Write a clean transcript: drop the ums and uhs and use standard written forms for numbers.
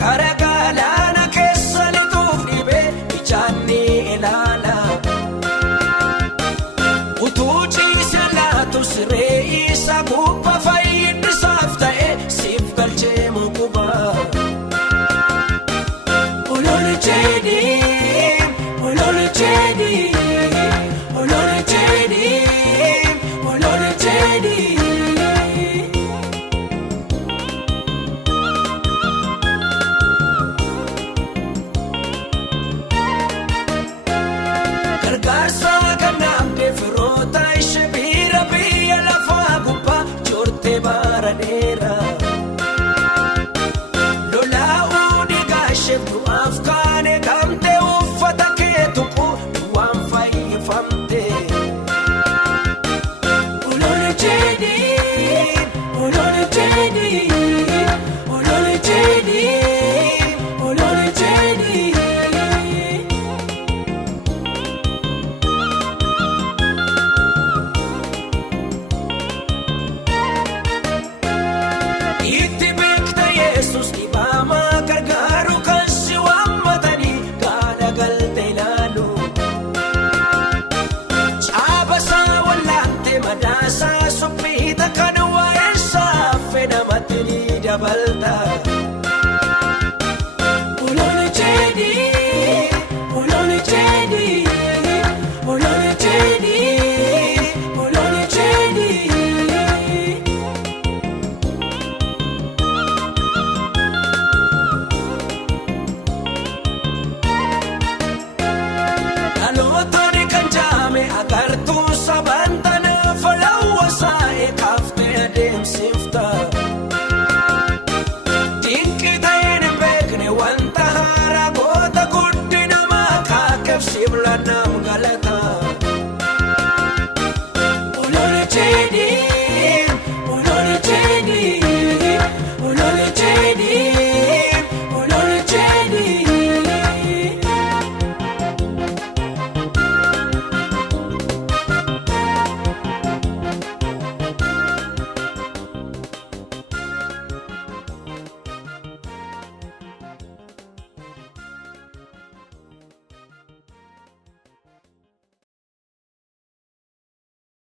kara galaana keessa lixuuf dhibe ijaan ni ilaala. Utuu ciise laatu siree isa gubba fayyinnisaaf ta'e siif galchee mukuba. Olol jedhee olol jedhee olol jedhee olol jedhee. Gargaarsa kanaafuu firoota ishee bira biyya lafaa gubbaa joortee bara dheeraa. Lolaa'uu dhiigaa ishee du'aaf kaane gamtee uffata kee tuqu waan fayyifamte. Olol jedhee olol jedhee olol jedhee olol jedhee. Itti beekta Yesuus dhibaamaa gargaaru kan si waammatanii gaala galte ilaalu. Caabasaa wallaantee madaasaa suphiita kan waa'eessaa fedhamatti ni dabalta. Olol jedhee olol jedhee olol jedhee olol jedhee. Dhalootni kan jaame agartuu sabaantana falawwasaa eekaaftee adeemsifta. Dinqii ta'een hin beekne wanta haaraa goota guddina maqaa keef sibiila nam galata.